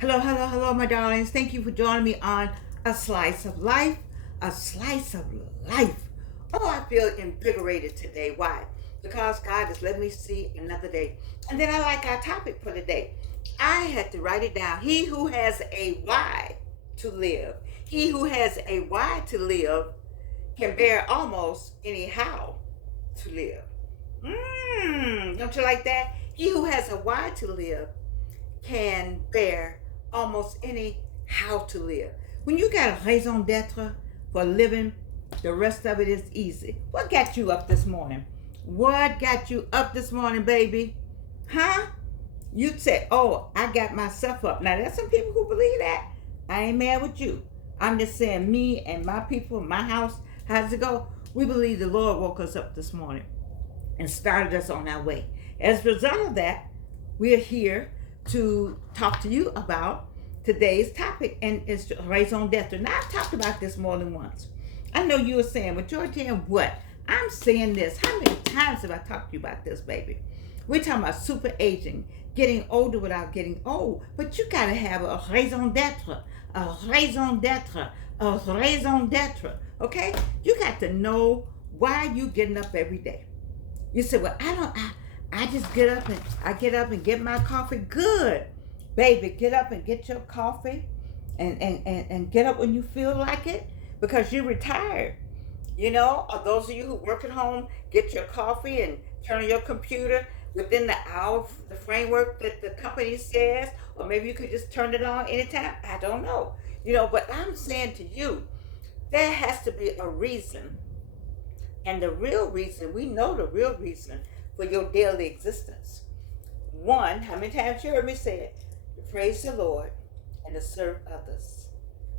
Hello, hello, hello, my darlings. Thank you for joining me on A Slice of Life. A Slice of Life. Oh, I feel invigorated today. Why? Because God has let me see another day. And then I like our topic for today. I had to write it down. He who has a why to live. He who has a why to live can bear almost any how to live. Don't you like that? He who has a why to live can bear almost any how to live. When you got a raison d'etre for living, the rest of it is easy. What got you up this morning? What got you up this morning, baby? Huh? You'd say, oh, I got myself up. Now, there's some people who believe that. I ain't mad with you. I'm just saying, me and my people, my house, how's it go? We believe the Lord woke us up this morning and started us on our way. As a result of that, we're here to talk to you about today's topic, and it's raison d'etre. Now, I've talked about this more than once. I know you were saying, well, Georgianne, what? I'm saying this. How many times have I talked to you about this, baby? We're talking about super aging, getting older without getting old. But you got to have a raison d'etre, a raison d'etre, a raison d'etre, okay? You got to know why you getting up every day. You say, well, I just get up and get my coffee. Good. Baby, get up and get your coffee and get up when you feel like it because you're retired. You know, or those of you who work at home, get your coffee and turn on your computer within the hour, the framework that the company says, or maybe you could just turn it on anytime. I don't know. You know, but I'm saying to you, there has to be a reason. And the real reason, we know the real reason for your daily existence. One, how many times you heard me say it? To praise the Lord and to serve others.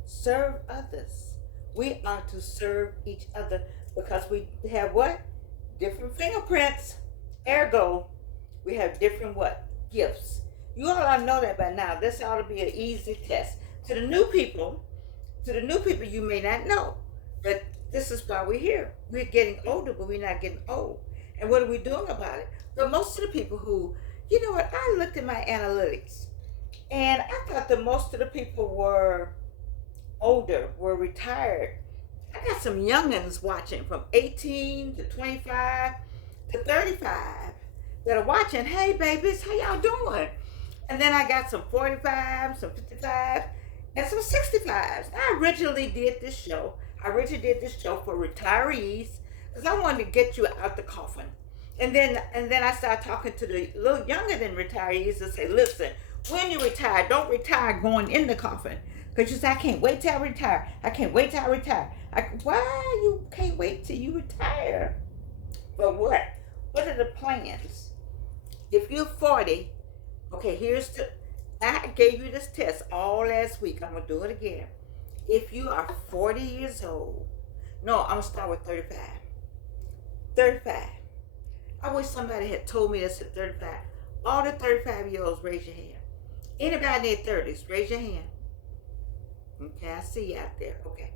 Serve others. We are to serve each other because we have what? Different fingerprints. Ergo, we have different what? Gifts. You all ought to know that by now. This ought to be an easy test. To the new people, you may not know. But this is why we're here. We're getting older, but we're not getting old. And what are we doing about it? But most of the people who, you know what, I looked at my analytics and I thought that most of the people were older, were retired. I got some youngins watching from 18 to 25 to 35 that are watching. Hey, babies, how y'all doing? And then I got some 45, some 55, and some 65s. I originally did this show for retirees because I wanted to get you out the coffin. And then I started talking to the little younger than retirees and say, listen, when you retire, don't retire going in the coffin. Because you say, I can't wait till I retire. I can't wait till I retire. Why you can't wait till you retire? For what? What are the plans? If you're 40, okay, I gave you this test all last week. I'm going to do it again. If you are 40 years old, no, I'm going to start with 35. 35. I wish somebody had told me this at 35. All the 35-year-olds, raise your hand. Anybody in their 30s, raise your hand. Okay, I see you out there. Okay.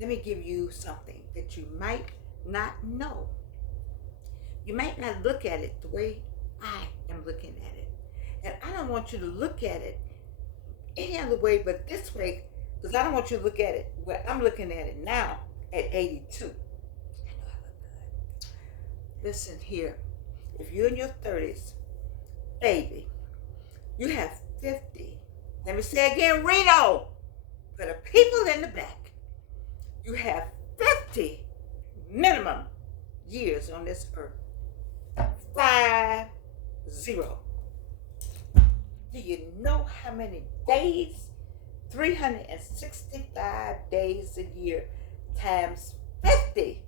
Let me give you something that you might not know. You might not look at it the way I am looking at it. And I don't want you to look at it any other way but this way, because I don't want you to look at it where I'm looking at it now at 82. I know I look good. Listen here. If you're in your 30s, baby, you have 50. Let me say again, Reno. For the people in the back, you have 50 minimum years on this earth. 50. Do you know how many days? 365 days a year times 50.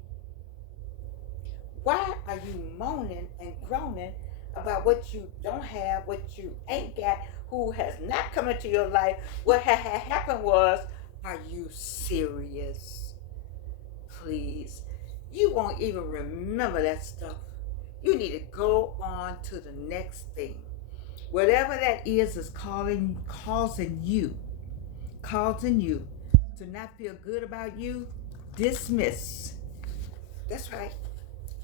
Why are you moaning and groaning about what you don't have, what you ain't got, who has not come into your life? What had happened was, are you serious? Please. You won't even remember that stuff. You need to go on to the next thing. Whatever that is causing you to not feel good about you, dismiss. That's right.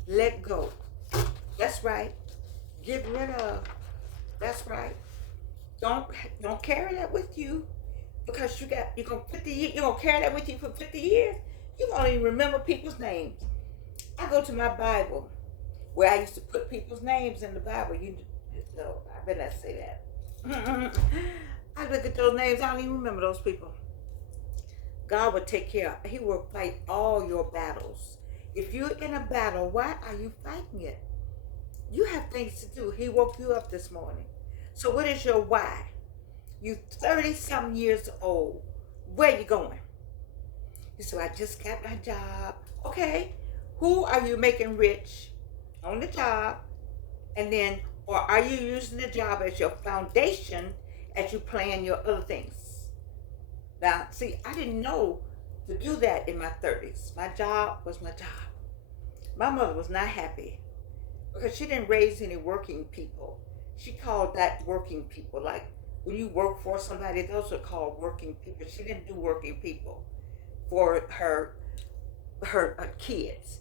Let go. That's right. Get rid of. That's right. Don't don't carry that with you because you're gonna 50 you're gonna carry that with you for 50 years. You won't even remember people's names. I go to my Bible where I used to put people's names in the Bible. You know, I better not say that. I look at those names, I don't even remember those people. God will take care of, He will fight all your battles. If you're in a battle, why are you fighting it? You have things to do. He woke you up this morning. So what is your why? You 30 something years old. Where you going? You say, I just got my job. Okay. Who are you making rich on the job? And then, or are you using the job as your foundation as you plan your other things? Now, see, I didn't know to do that in my 30s. My job was my job. My mother was not happy because she didn't raise any working people. She called that working people. Like when you work for somebody, those are called working people. She didn't do working people for her kids.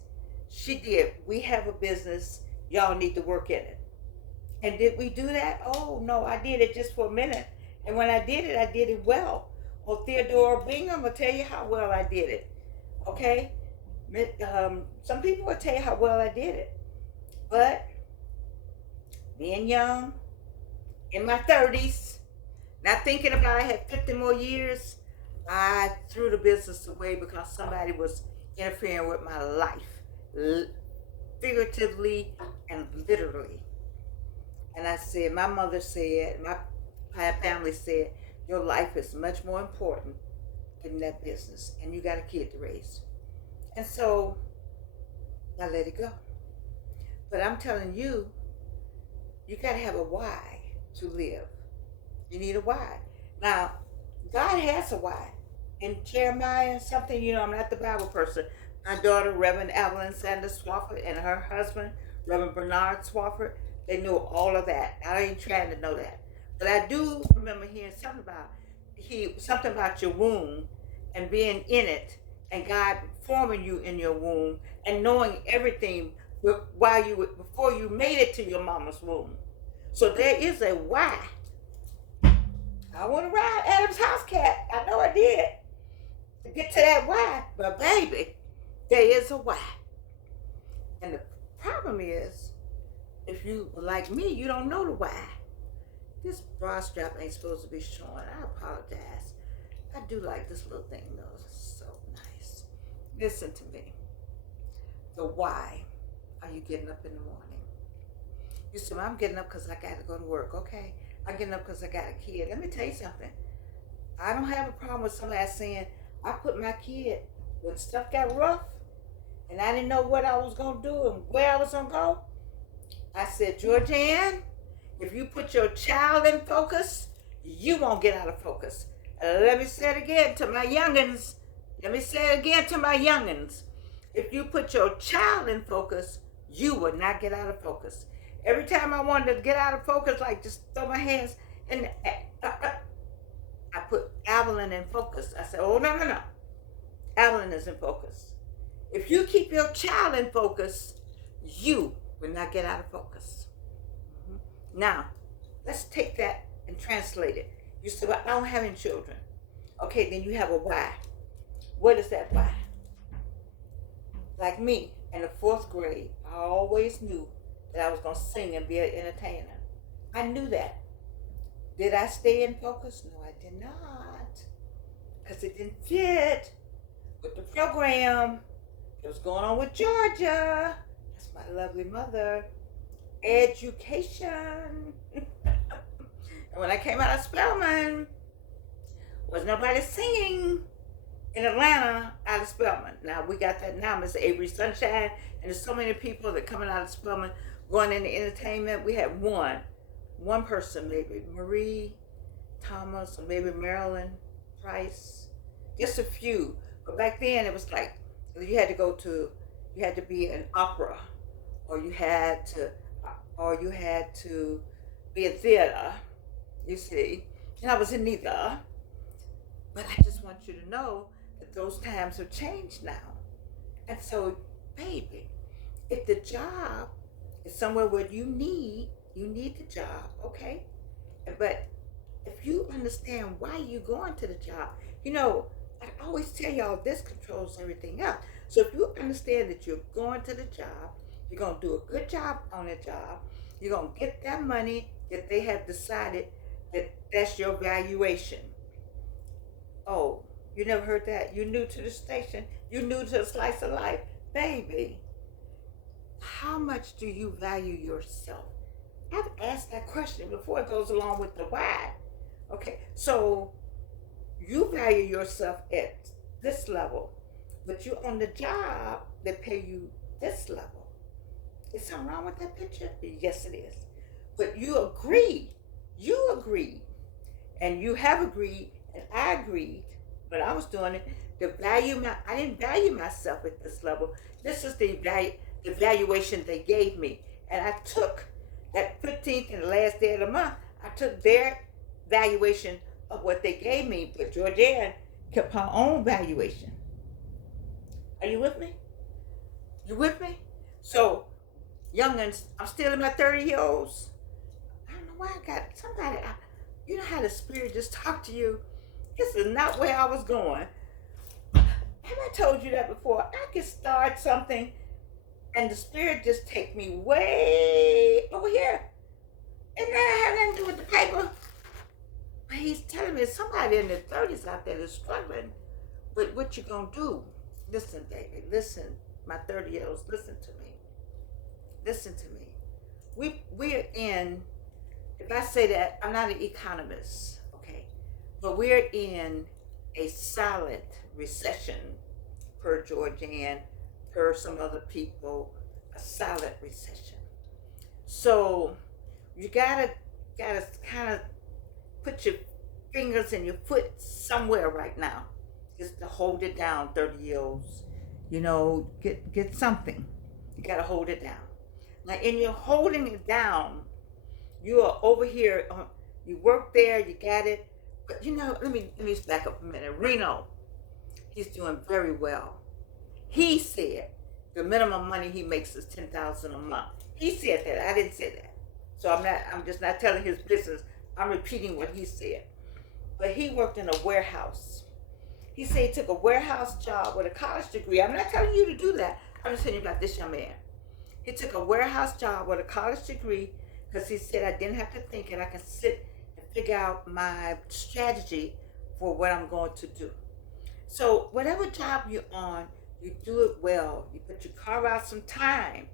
She did. We have a business. Y'all need to work in it. And did we do that? Oh no, I did it just for a minute. And when I did it well. Well, Theodore Bingham will tell you how well I did it. Okay? Some people will tell you how well I did it. But being young, in my 30s, not thinking about I had 50 more years, I threw the business away because somebody was interfering with my life, figuratively and literally. And I said, my mother said, my family said, your life is much more important than that business, and you got a kid to raise. And so I let it go. But I'm telling you, you got to have a why to live. You need a why. Now, God has a why. In Jeremiah, something, I'm not the Bible person. My daughter, Reverend Evelyn Sanders Swafford, and her husband, Reverend Bernard Swafford, they knew all of that. I ain't trying to know that. But I do remember hearing something about your womb and being in it, and God forming you in your womb and knowing everything before you made it to your mama's womb. So there is a why. I want to ride Adam's house cat. I know I did. To get to that why. But baby, there is a why. And the problem is, if you like me, you don't know the why. This bra strap ain't supposed to be showing. I apologize. I do like this little thing though. It's so nice. Listen to me. The why are you getting up in the morning? You say, well, I'm getting up because I got to go to work. Okay. I'm getting up because I got a kid. Let me tell you something. I don't have a problem with somebody saying, I put my kid, when stuff got rough and I didn't know what I was going to do and where I was going to go, I said, Georgianne, if you put your child in focus, you won't get out of focus. Let me say it again to my youngins. If you put your child in focus, you will not get out of focus. Every time I wanted to get out of focus, like just throw my hands and I put Evelyn in focus. I said, oh, no. Evelyn is in focus. If you keep your child in focus, you will not get out of focus. Now, let's take that and translate it. You say, well, I don't have any children. Okay, then you have a why. What is that why? Like me, in the 4th grade, I always knew that I was going to sing and be an entertainer. I knew that. Did I stay in focus? No, I did not. Because it didn't fit with the program that was going on with Georgia. That's my lovely mother. Education. And when I came out of Spelman, was nobody singing in Atlanta out of Spelman. Now we got that now, Miss Avery Sunshine, and there's so many people that coming out of Spelman going into entertainment. We had one person, maybe Marie Thomas, or maybe Marilyn Price, just a few. But back then it was like you had to be an opera, or you had to be in theater, you see. And I was in neither. But I just want you to know that those times have changed now. And so, baby, if the job is somewhere where you need the job, okay? But understand why you're going to the job. You know, I always tell y'all this controls everything else. So if you understand that you're going to the job, you're going to do a good job on the job, you're going to get that money that they have decided that that's your valuation. Oh, you never heard that? You're new to the station. You're new to the slice of life. Baby, how much do you value yourself? I've asked that question before. It goes along with the why. Okay, so you value yourself at this level, but you're on the job that pay you this level. Is something wrong with that picture? Yes, it is. But you agreed. You agreed. And you have agreed, and I agreed, but I was doing it to value I didn't value myself at this level. This is the valuation they gave me. And I took that 15th and the last day of the month, I took their valuation of what they gave me, but Georgianne kept her own valuation. Are you with me? You with me? So, youngins, I'm still in my 30-year-olds. I don't know why I got somebody. You know how the spirit just talked to you? This is not where I was going. Have I told you that before? I can start something and the spirit just take me way over here. And that have nothing to do with the paper. But he's telling me somebody in their 30s out there is struggling with what you gonna do. Listen, baby, listen. My 30-year-olds, listen to me. Listen to me. We're in, if I say that, I'm not an economist, okay? But we're in a silent recession, per Georgianne, per some other people, a silent recession. So you gotta kind of put your fingers and your foot somewhere right now, just to hold it down. 30-year-olds, you know, get something. You gotta hold it down. Now, in your holding it down, you are over here. You work there, you got it. But you know, let me back up a minute. Reno, he's doing very well. He said the minimum money he makes is $10,000 a month. He said that. I didn't say that. So I'm just not telling his business. I'm repeating what he said. But he worked in a warehouse. He said he took a warehouse job with a college degree. I'm not telling you to do that. I'm just telling you about this young man. He took a warehouse job with a college degree because he said I didn't have to think and I can sit and figure out my strategy for what I'm going to do. So whatever job you're on, you do it well. You carve out some time.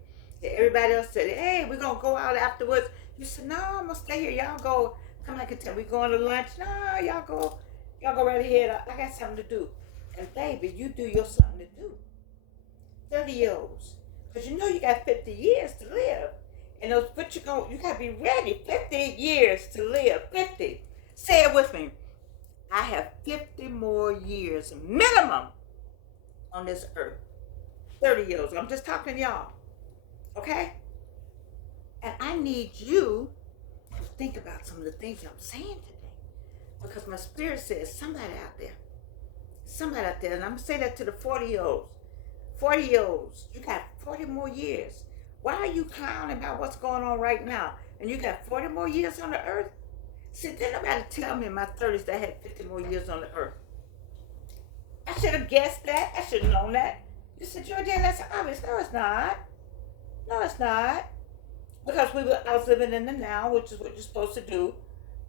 Everybody else said, hey, we're going to go out afterwards. You said, no, I'm going to stay here. Y'all go. Come back and tell me we're going to lunch. No, y'all go right ahead. I got something to do. And baby, you do your something to do. 30 years. Because you know you got 50 years to live. And those, you got to be ready. 50 years to live. 50. Say it with me. I have 50 more years minimum on this earth. 30 years. I'm just talking to y'all. Okay? And I need you to think about some of the things I'm saying today. Because my spirit says somebody out there. And I'm going to say that to the 40-year-olds. 40-year-olds, you got 40 more years. Why are you clowning about what's going on right now? And you got 40 more years on the earth? See, didn't nobody tell me in my 30s that I had 50 more years on the earth. I should have guessed that. I should have known that. You said, Georgianne, that's obvious. No, it's not. No, it's not. Because I was living in the now, which is what you're supposed to do.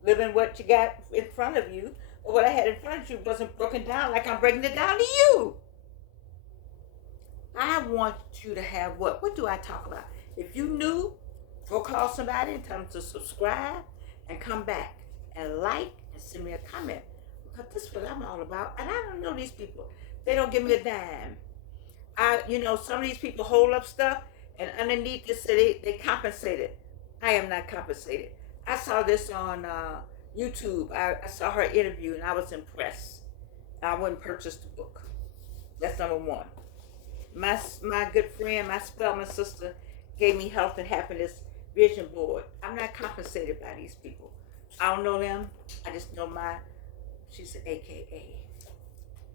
Living what you got in front of you. But what I had in front of you wasn't broken down like I'm breaking it down to you. I want you to have what? What do I talk about? If you new, go call somebody and tell them to subscribe and come back and like and send me a comment. Because this is what I'm all about. And I don't know these people. They don't give me a dime. Some of these people hold up stuff and underneath this say they compensated. I am not compensated. I saw this on YouTube. I saw her interview and I was impressed. I wouldn't purchase the book. That's number one. My good friend, my Spelman sister, gave me health and happiness vision board. I'm not compensated by these people. I don't know them. I just know she's an AKA.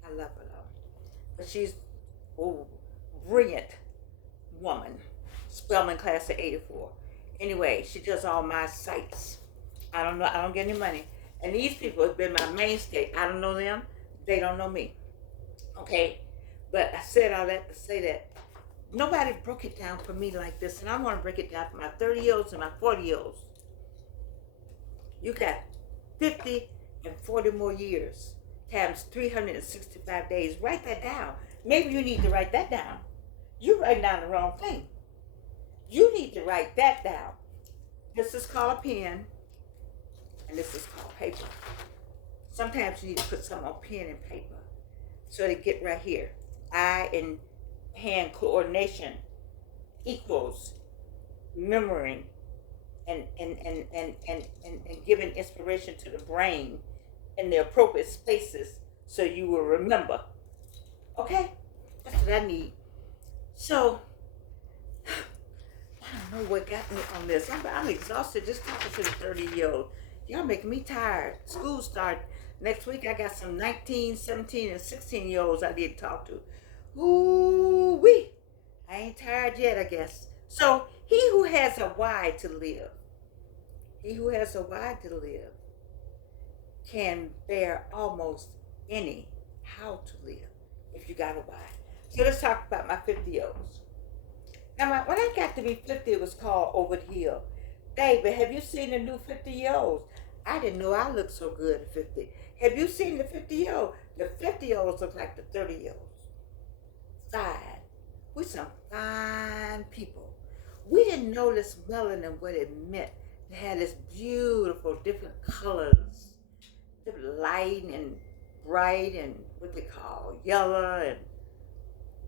I love her though. But she's a brilliant woman. Spelman class of 84. Anyway, she does all my sites. I don't know. I don't get any money. And these people have been my mainstay. I don't know them. They don't know me. Okay? But I said all that to say that nobody broke it down for me like this. And I want to break it down for my 30-year-olds and my 40-year-olds. You got 50 and 40 more years times 365 days. Write that down. Maybe you need to write that down. You're writing down the wrong thing. You need to write that down. This is called a pen, and this is called paper. Sometimes you need to put something on pen and paper. So they get right here. Eye and hand coordination equals memory and giving inspiration to the brain in the appropriate spaces so you will remember. Okay? That's what I need. So, I don't know what got me on this. I'm exhausted just talking to the 30-year-old. Y'all making me tired. School start next week. I got some 19, 17, and 16-year-olds I need to talk to. Ooh-wee. I ain't tired yet, I guess. So, he who has a why to live, can bear almost any how to live if you got a why. So let's talk about my 50-year-olds. Now, when I got to be 50, it was called Over the Hill. David, have you seen the new 50-year-olds? I didn't know I looked so good at 50. Have you seen the 50-year-olds? The 50-year-olds look like the 30-year-olds. Fine. We're some fine people. We didn't know this melanin, what it meant. It had this beautiful different colors. Light and bright and what they call yellow and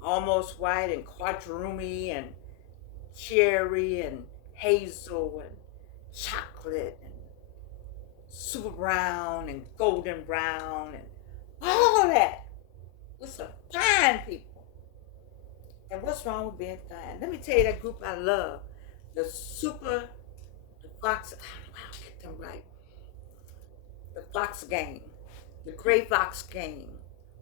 almost white and quadroony and cherry and hazel and chocolate and super brown and golden brown and all that. We're some fine people. And what's wrong with being fine? Let me tell you that group I love. The Fox, I don't know how to get them right. The Fox Gang, the Gray Fox Gang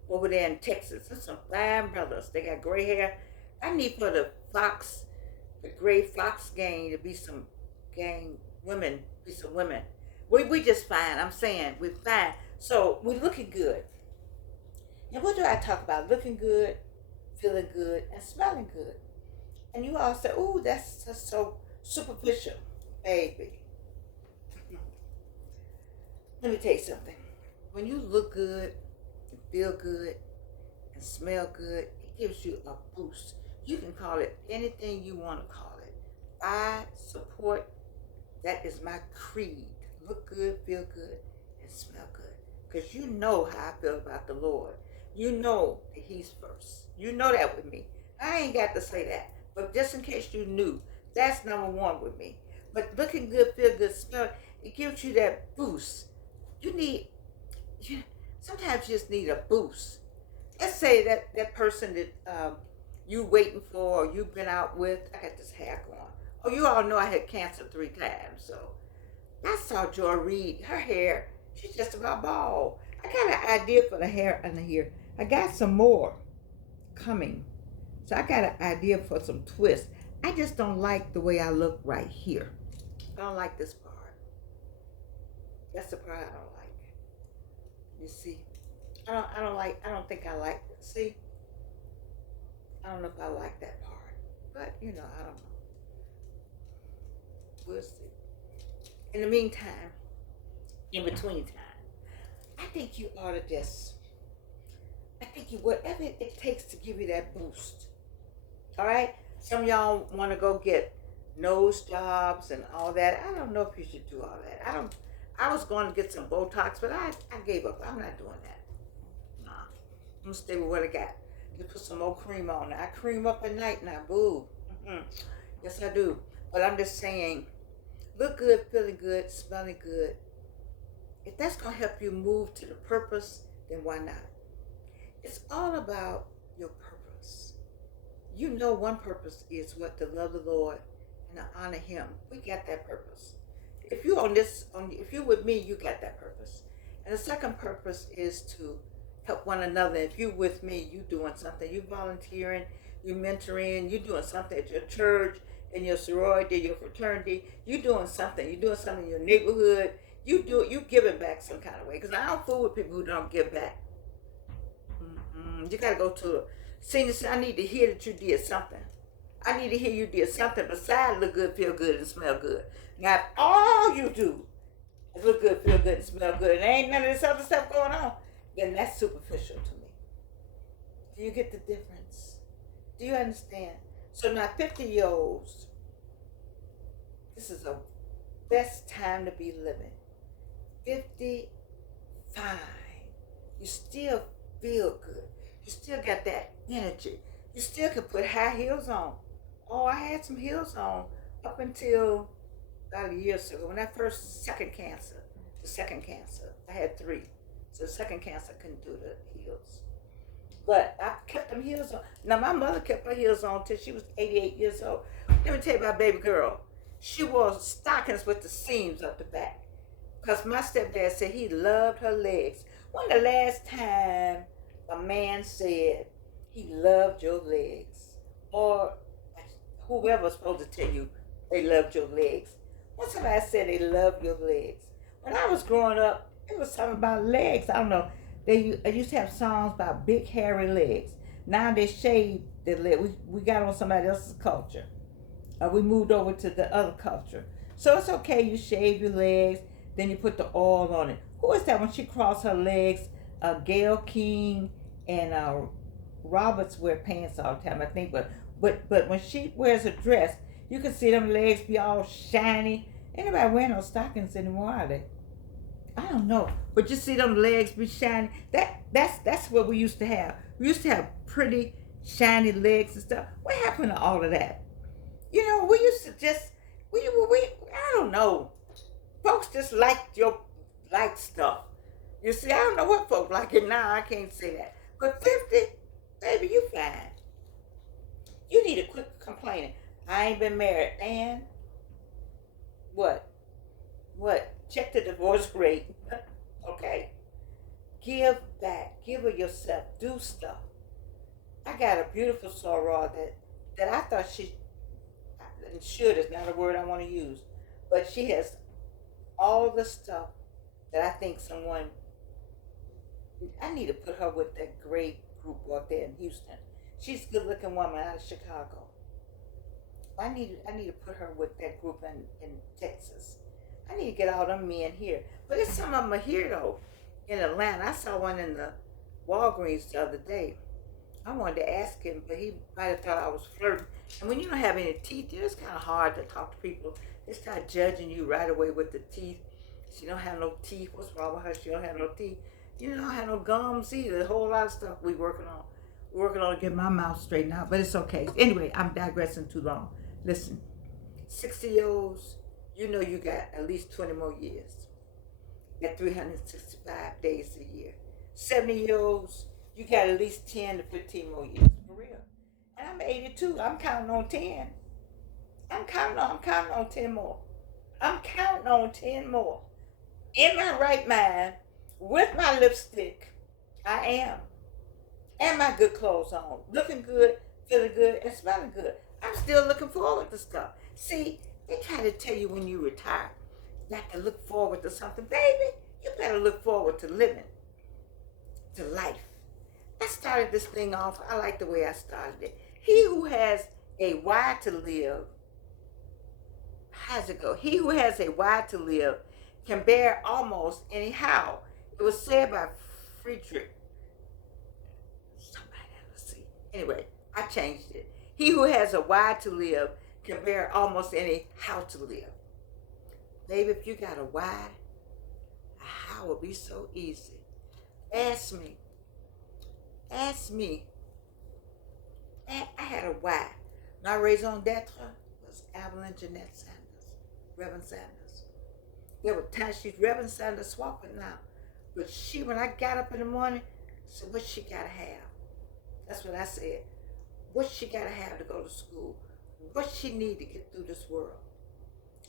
over there in Texas. There's some fine brothers. They got gray hair. I need for the Gray Fox Gang to be some gang women, be some women. We just fine. I'm saying we're fine. So we're looking good. And what do I talk about? Looking good, feeling good, and smelling good. And you all say, "Ooh, that's just so superficial, baby." Let me tell you something. When you look good, and feel good, and smell good, it gives you a boost. You can call it anything you want to call it. I support, that is my creed. Look good, feel good, and smell good. Because you know how I feel about the Lord. You know that He's first. You know that with me. I ain't got to say that. But just in case you knew, that's number one with me. But looking good, feel good, smell, it gives you that boost. Sometimes you just need a boost. Let's say that person that you waiting for or you've been out with, I got this hair going. Oh, you all know I had cancer 3 times, so I saw Joy Reid, her hair, she's just about bald. I got an idea for the hair under here. I got some more coming. So I got an idea for some twists. I just don't like the way I look right here. I don't like this part. That's the part I don't like. You see, I don't think I like it. See, I don't know if I like that part, but I don't know. We'll see. In the meantime, in between time, I think you ought to whatever it takes to give you that boost. All right? Some of y'all want to go get nose jobs and all that. I don't know if you should do all that. I was going to get some Botox, but I gave up. I'm not doing that. Nah. I'm going to stay with what I got. Just put some more cream on. I cream up at night now. Boo. Mm-hmm. Yes, I do. But I'm just saying, look good, feeling good, smelling good. If that's going to help you move to the purpose, then why not? It's all about your purpose. You know one purpose is what? To love the Lord and to honor Him. We got that purpose. If you're with me, you got that purpose. And the second purpose is to help one another. If you're with me, you doing something. You volunteering, you mentoring, you doing something at your church, in your sorority, your fraternity. You doing something. You're doing something in your neighborhood. You giving back some kind of way. Because I don't fool with people who don't give back. You gotta go to a senior. I need to hear that you did something. I need to hear you did something besides look good, feel good, and smell good. Now, if all you do is look good, feel good, and smell good, and there ain't none of this other stuff going on, then that's superficial to me. Do you get the difference? Do you understand? So now, 50-year-olds, this is a best time to be living. 55, you still feel good. You still got that energy. You still can put high heels on. Oh, I had some heels on up until about a year ago. When I second cancer, I had three. So the second cancer couldn't do the heels. But I kept them heels on. Now, my mother kept her heels on till she was 88 years old. Let me tell you about baby girl. She wore stockings with the seams up the back. Because my stepdad said he loved her legs. When the last time a man said he loved your legs? Or whoever's supposed to tell you they loved your legs. When somebody said they loved your legs. When I was growing up, it was something about legs. I don't know. They used to have songs about big hairy legs. Now they shave their legs. We got on somebody else's culture. We moved over to the other culture. So it's okay, you shave your legs, then you put the oil on it. Who is that when she crossed her legs? Gayle King and Roberts wear pants all the time, I think. But when she wears a dress, you can see them legs be all shiny. Ain't nobody wearing no stockings anymore, are they? I don't know. But you see them legs be shiny. That's what we used to have. We used to have pretty shiny legs and stuff. What happened to all of that? You know, we used to just I don't know. Folks just liked stuff. You see, I don't know what folks like it now. I can't say that. But 50, baby, you fine. You need to quit complaining. I ain't been married, and what? Check the divorce rate. Okay? Give back. Give of yourself. Do stuff. I got a beautiful soror that I thought should is not a word I want to use, but she has all the stuff that I think I need to put her with that great group out there in Houston. She's a good looking woman out of Chicago. I need to put her with that group in Texas. I need to get all them men here. But there's some of them are here though, in Atlanta. I saw one in the Walgreens the other day. I wanted to ask him, but he might have thought I was flirting. And when you don't have any teeth, it's kind of hard to talk to people. They start judging you right away with the teeth. She don't have no teeth. What's wrong with her? She don't have no teeth. You don't have no gums either. A whole lot of stuff we working on. We're working on to get my mouth straightened out, but it's okay. Anyway, I'm digressing too long. Listen, 60-year-olds, you know you got at least 20 more years. You got 365 days a year. 70-year-olds, you got at least 10 to 15 more years, for real. And I'm 82. I'm counting on 10. I'm counting on 10 more. I'm counting on 10 more. In my right mind, with my lipstick, I am. And my good clothes on. Looking good, feeling good, and smelling good. I'm still looking forward to stuff. See, they try to tell you when you retire not to look forward to something. Baby, you better look forward to living, to life. I started this thing off. I like the way I started it. He who has a why to live, how's it go? He who has a why to live can bear almost anyhow. It was said by Friedrich. Somebody, let's see. Anyway, I changed it. He who has a why to live can bear almost any how to live. Baby, if you got a why, a how would be so easy. Ask me. I had a why. My raison d'etre was Evelyn Jeanette Sanders, Reverend Sanders. There were times she's Reverend Sanders Swafford now. But when I got up in the morning, I said, what she gotta have? That's what I said. What she gotta have to go to school? What she need to get through this world?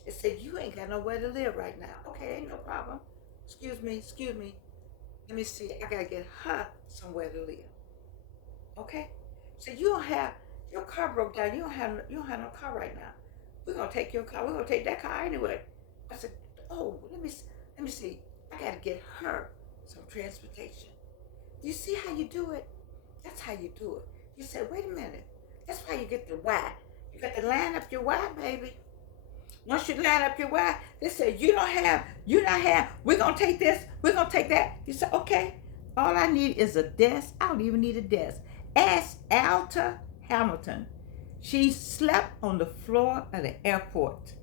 It said, you ain't got nowhere to live right now. Okay, ain't no problem. Excuse me. Let me see. I gotta get her somewhere to live. Okay? So you don't have your car broke down. You don't have no car right now. We're gonna take your car. We're gonna take that car anyway. I said, oh, let me see. Let me see. I got to get her some transportation. Do you see how you do it? That's how you do it. You say, wait a minute. That's why you get the why. You got to line up your why, baby. Once you line up your why, they say, you not have, we're going to take this, we're going to take that. You say, okay, all I need is a desk. I don't even need a desk. Ask Alta Hamilton. She slept on the floor of the airport.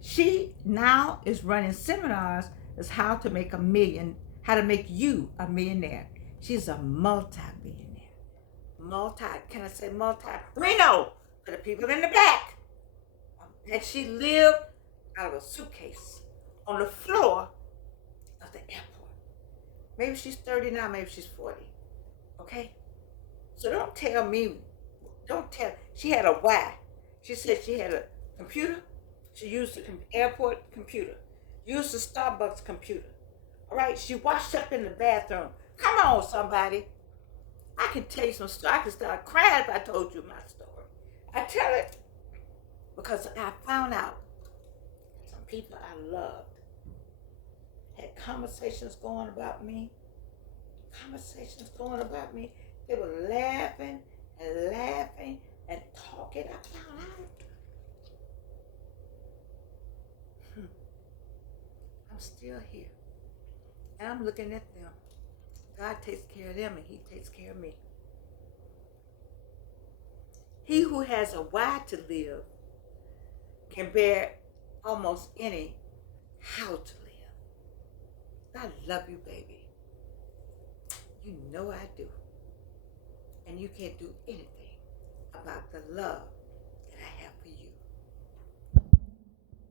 She now is running seminars as how to make how to make you a millionaire. She's a multi-billionaire. Can I say multi? Reno, for the people in the back. And she lived out of a suitcase on the floor of the airport. Maybe she's 30 now, maybe she's 40. Okay? So don't tell me, she had a why. She said she had a computer. She used the airport computer. Used the Starbucks computer. All right? She washed up in the bathroom. Come on, somebody. I can tell you some story. I can start crying if I told you my story. I tell it because I found out some people I loved had conversations going about me. They were laughing and talking. I found out. I'm still here. And I'm looking at them. God takes care of them and He takes care of me. He who has a why to live can bear almost any how to live. I love you, baby. You know I do. And you can't do anything about the love